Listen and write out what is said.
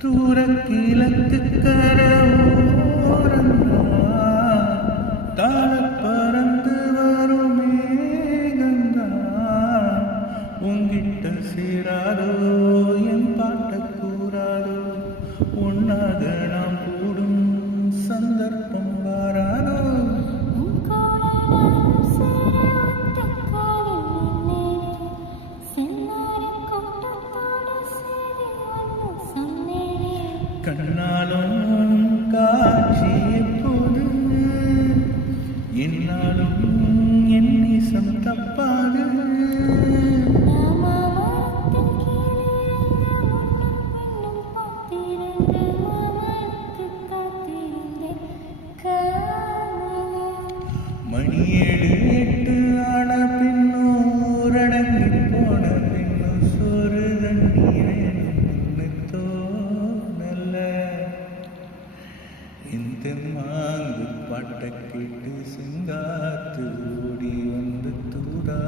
தூரக்கிழக்கு கரோரந்தா தாழ பறந்து வரும் மேகந்தா உங்கிட்ட சேராதோ என் பாட்ட கூறாதோ ஒன்னாக நாம் கூடும் சந்தர்ப்பம் வாராதோ கண்ணாலும் காட்சி எப்போது என்னாலும் என் நேசம் தப்பாது மணி 7 8 ஆன பின்னூரடங்கி போன பின்னும் சோறு தண்ணீரே இந்த மாங்கு பாட்ட கேட்டு சிங்காத்து ஓடி வந்து தூரா